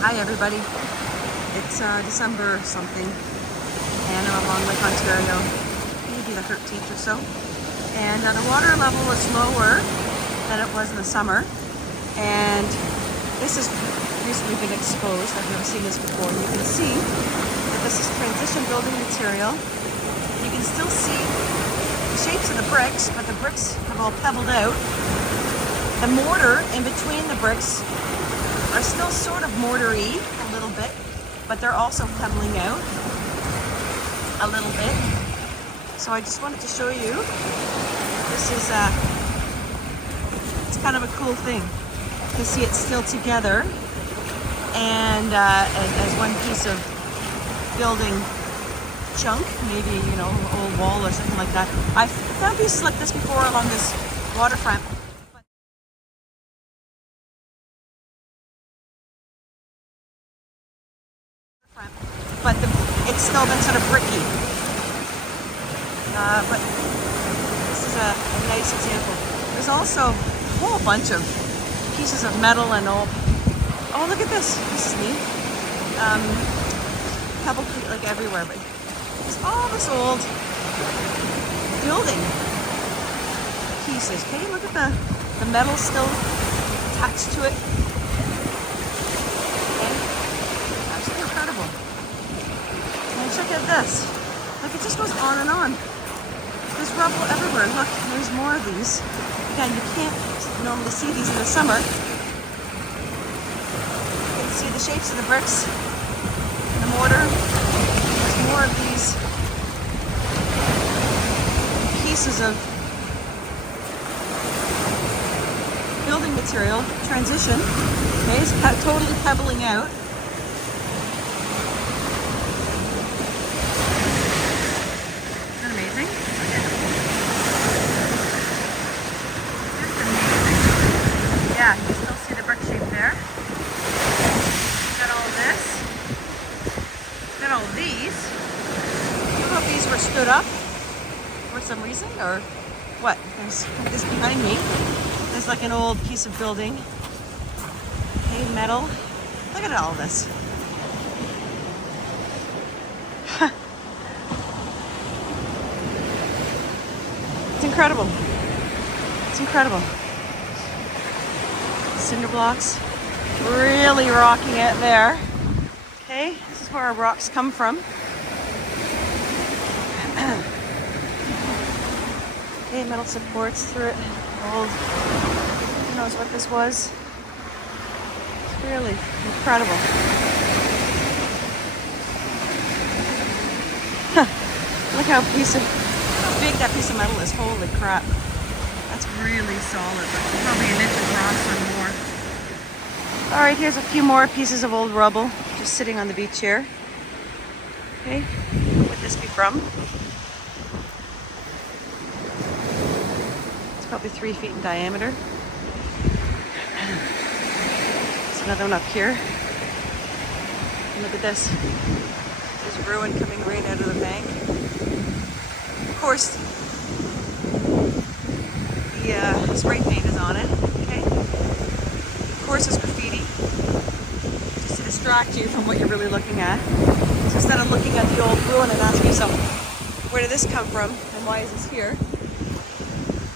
Hi everybody, it's December something and I'm along Lake Ontario, maybe the 13th or so, and the water level is lower than it was in the summer, and this has recently been exposed. I've never seen this before. You can see that this is transition building material. You can still see the shapes of the bricks, but the bricks have all pebbled out. The mortar in between the bricks are still sort of mortar-y a little bit, but they're also pebbling out a little bit. So I just wanted to show you, this is it's kind of a cool thing to see it still together and as one piece of building chunk, maybe, you know, an old wall or something like that. I've found pieces like this before along this waterfront. But it's still been sort of bricky. But this is a nice example. There's also a whole bunch of pieces of metal and all. Oh, look at this. This is neat. Pebble like everywhere, but there's all this old building pieces. Okay, look at the metal still attached to it. Incredible. And check out this. Like, it just goes on and on. There's rubble everywhere. Look, there's more of these. Again, you can't normally see these in the summer. You can see the shapes of the bricks, the mortar. There's more of these pieces of building material, transition. Okay, it's totally pebbling out. Yeah, you still see the brick shape there. Got all this. Got all these. I don't know if these were stood up for some reason or what. There's this behind me. There's like an old piece of building. Made metal. Look at all this. It's incredible. It's incredible. Cinder blocks, really rocking it there. Okay, this is where our rocks come from. Okay, metal supports through it. Old, who knows what this was. It's really incredible. Look how big that piece of metal is. Holy crap. That's really solid, probably an inch across or more. All right, here's a few more pieces of old rubble just sitting on the beach here. Okay, where would this be from? It's probably 3 feet in diameter. There's another one up here. And look at this. There's ruin coming right out of the bank. Of course, the spray paint is on it, okay? Of course there's graffiti, just to distract you from what you're really looking at. So instead of looking at the old ruin and asking yourself, where did this come from and why is this here?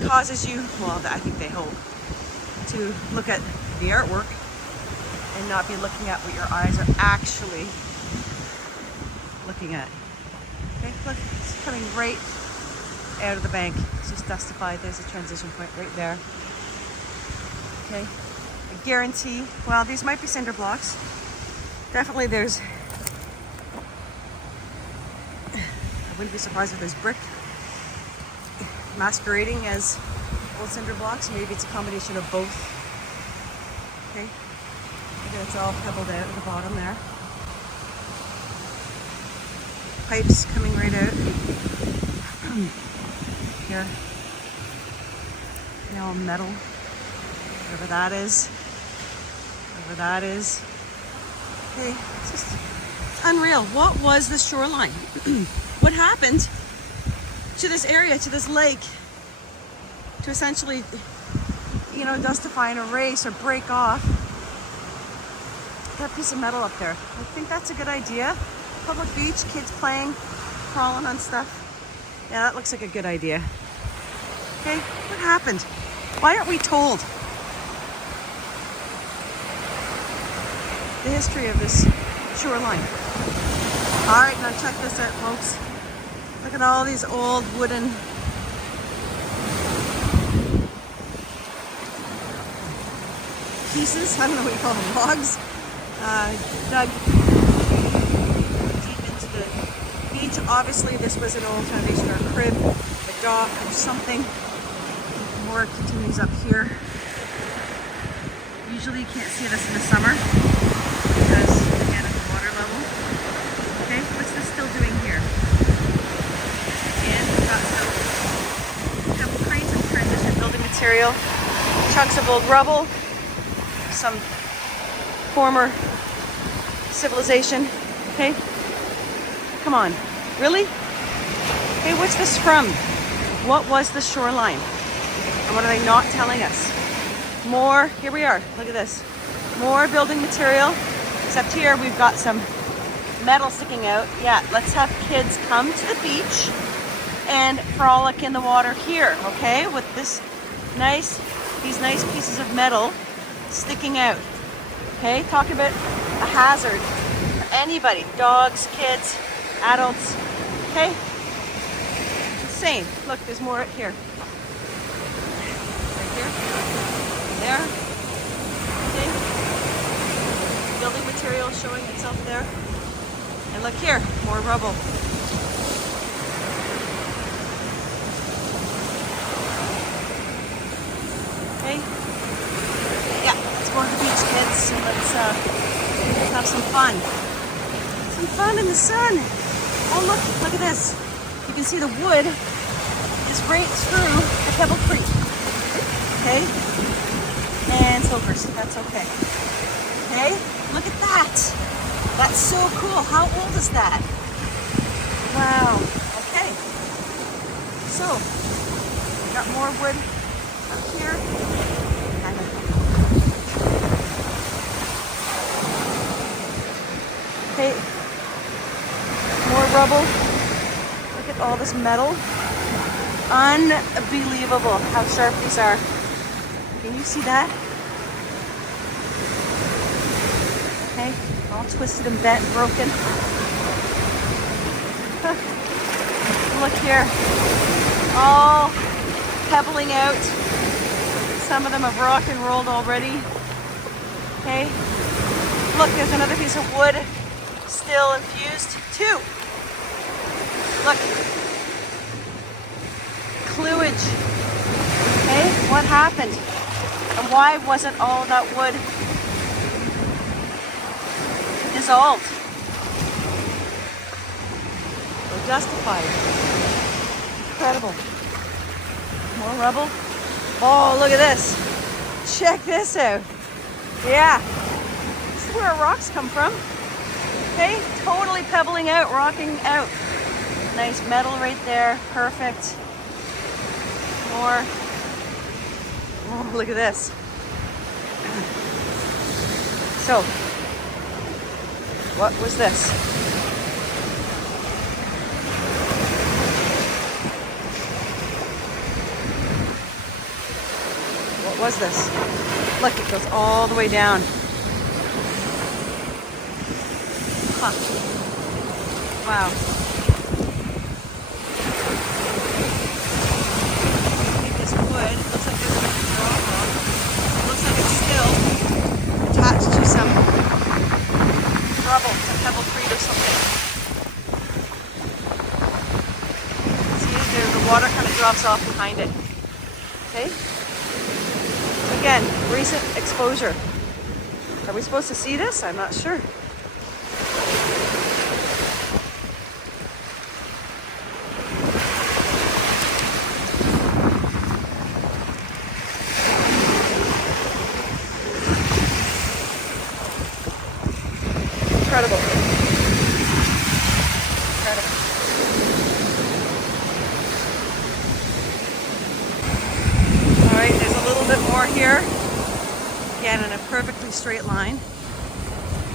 It causes you, well, I think they hope, to look at the artwork and not be looking at what your eyes are actually looking at. Okay, look, it's coming right out of the bank. It's just dustified. There's a transition point right there. Okay, I guarantee, well, these might be cinder blocks. Definitely there's, I wouldn't be surprised if there's brick masquerading as old cinder blocks. Maybe it's a combination of both. Okay, again, it's all pebbled out at the bottom there. Pipes coming right out. Here, now metal, whatever that is, Okay, it's just unreal. What was the shoreline? What happened to this area, to this lake, to essentially, you know, dustify and erase or break off that piece of metal up there. I think that's a good idea. Public beach, kids playing, crawling on stuff. Yeah, that looks like a good idea. Okay, what happened? Why aren't we told the history of this shoreline? All right, now check this out, folks. Look at all these old wooden pieces. I don't know what you call them, logs. Dug deep into the beach. Obviously, this was an old foundation or a crib, a dock or something. More continues up here. Usually you can't see this in the summer because, again, of the water level. Okay, what's this still doing here? Again, we've got some couple crates of transition building material, chunks of old rubble, some former civilization. Okay, come on, really? Hey, what's this from? What was the shoreline? And what are they not telling us? More, here we are, look at this. More building material, except here we've got some metal sticking out. Yeah, let's have kids come to the beach and frolic in the water here, okay? With these nice pieces of metal sticking out. Okay, talk about a hazard for anybody, dogs, kids, adults. Okay, insane. Look, there's more right here. Right here, there. Okay, building material showing itself there. And look here, more rubble. Okay. Yeah, let's go to the beach, kids, and let's have some fun. Some fun in the sun. Oh, look at this. You can see the wood is right through the Pebble Creek. Okay? And silvers, that's okay. Okay? Look at that. That's so cool. How old is that? Wow. Okay. So, we got more wood up here. Okay, more rubble. Look at all this metal. Unbelievable how sharp these are. Can you see that? Okay, all twisted and bent, broken. Look here, all pebbling out. Some of them have rock and rolled already. Okay, look, there's another piece of wood. Still infused too. Look, cluage. Okay, what happened? And why wasn't all that wood dissolved or justified? Incredible. More rubble. Oh, look at this. Check this out. Yeah, this is where our rocks come from. Okay, totally pebbling out, rocking out. Nice metal right there, perfect. More. Oh, look at this. So, what was this? What was this? Look, it goes all the way down. Huh. Wow. Take this wood. It looks like there's a drop off. It looks like it's still attached to some rubble, a pebble creek or something. See, there the water kind of drops off behind it. Okay? Again, recent exposure. Are we supposed to see this? I'm not sure. Incredible. Incredible. All right, there's a little bit more here. Again, in a perfectly straight line.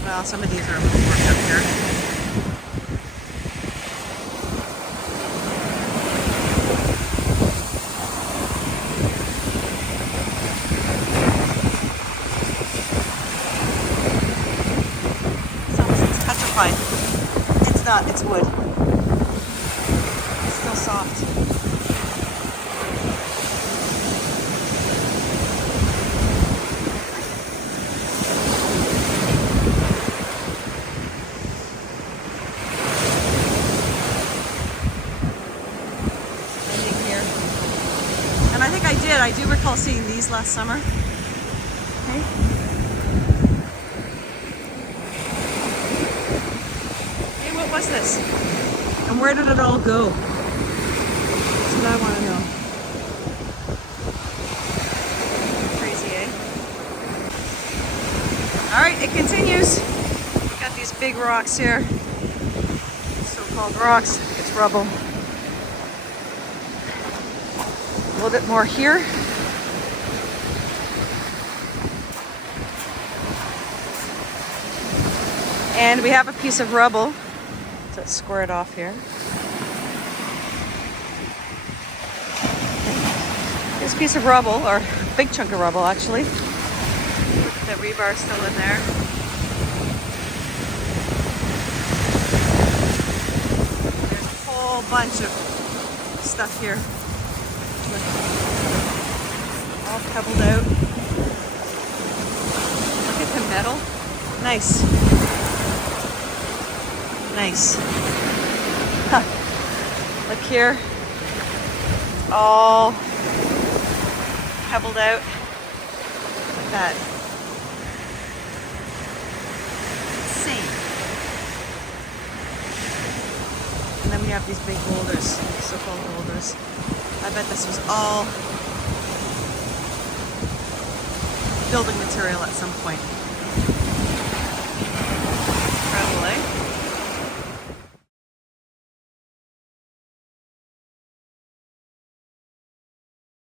Well, some of these are a little worked up here. It's petrified. It's not, it's wood. It's still soft. And I think I do recall seeing these last summer. Okay. Hey, what was this? And where did it all go? That's what I want to know. Crazy, eh? Alright, it continues. Got these big rocks here. So-called rocks. It's rubble. A little bit more here. And we have a piece of rubble. Let's square it off here. Here's a piece of rubble, or a big chunk of rubble actually. The rebar still in there. There's a whole bunch of stuff here. All pebbled out. Look at the metal. Nice. Nice. Huh. Look here. All pebbled out. Look at that. Insane. And then we have these big boulders, so-called boulders. I bet this was all building material at some point.